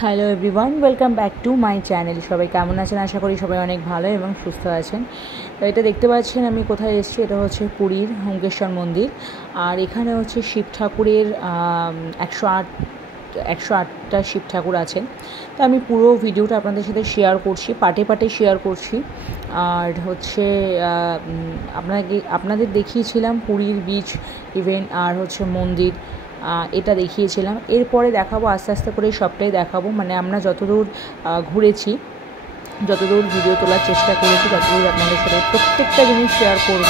Hello everyone, welcome back to my channel. সবাই কেমন আছেন? আশা করি সবাই অনেক ভালো এবং সুস্থ আছেন। তো এটা দেখতে পাচ্ছেন আমি কোথায় এসেছি। এটা হচ্ছে পুরীর হুঙ্কেশ্বর মন্দির। আর এখানে হচ্ছে শিব ঠাকুরের 108টা শিব ঠাকুর আছেন। তো আমি পুরো ভিডিওটা আপনাদের সাথে শেয়ার করছি, পার্টে পার্টে শেয়ার করছি। আর হচ্ছে আপনাদের দেখিয়েছিলাম পুরীর বিচ ইভেন্ট আর হচ্ছে মন্দির, এটা দেখিয়েছিলাম। এরপরে দেখাবো আস্তে আস্তে করে সবটাই দেখাবো, মানে আমরা যতদূর ঘুরেছি, যতদূর ভিডিও তোলার চেষ্টা করেছি, ততদূর আপনাদের সাথে প্রত্যেকটা জিনিস শেয়ার করব।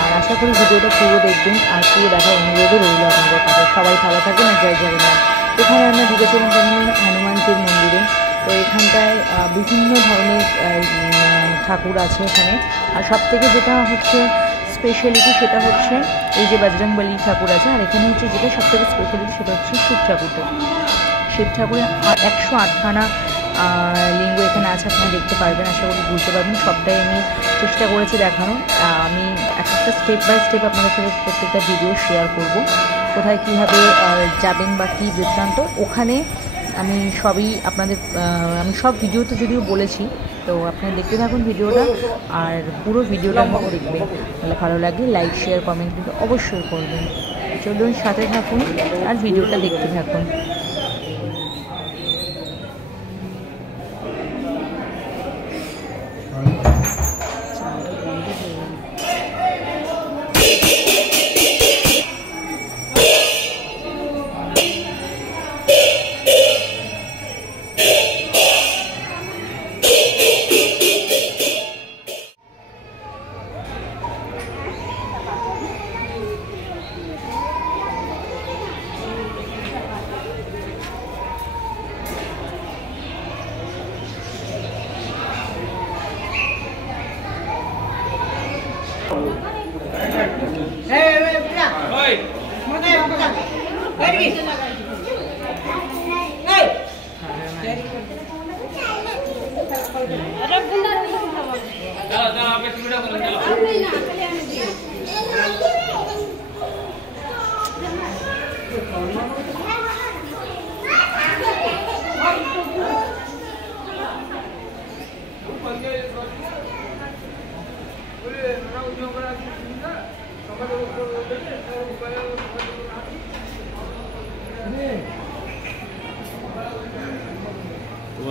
আর আশা করি ভিডিওটা পুরো দেখবেন আর পুরো দেখার অনুরোধও রইল আপনাদের কাছে। সবাই ভালো থাকবেন আর জয় জগন্নাথ। এখানে আমরা ঢুকেছিলাম প্রথমে হনুমানজির মন্দিরে। তো এখানটায় বিভিন্ন ধরনের ঠাকুর আছে এখানে। আর সবথেকে যেটা হচ্ছে স্পেশালিটি সেটা হচ্ছে এই যে বজরংবলী ঠাকুর আছে। আর এখানে হচ্ছে যেটা সবথেকে স্পেশালিটি সেটা হচ্ছে শিব ঠাকুরটা। শিব ঠাকুরের 108খানা লিঙ্গ এখানে আছে, আপনারা দেখতে পারবেন, আশা করি বুঝতে পারবেন। সবটাই আমি চেষ্টা করেছি দেখানোর। আমি একটা স্টেপ বাই স্টেপ আপনাদের সাথে প্রত্যেকটা ভিডিও শেয়ার করব, কোথায় কীভাবে যাবেন বা কী বৃত্তান্ত ওখানে আমি সবই আপনাদের আমি সব ভিডিওতে যদিও বলেছি। তো আপনারা দেখতে থাকুন ভিডিওটা, আর পুরো ভিডিওটা আমাকে দেখবেন। তাহলে ভালো লাগলে লাইক শেয়ার কমেন্ট কিন্তু অবশ্যই করবেন। চলুন সাথে থাকুন আর ভিডিওটা দেখতে থাকুন।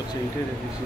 আচ্ছা, এটাই রেখেছি,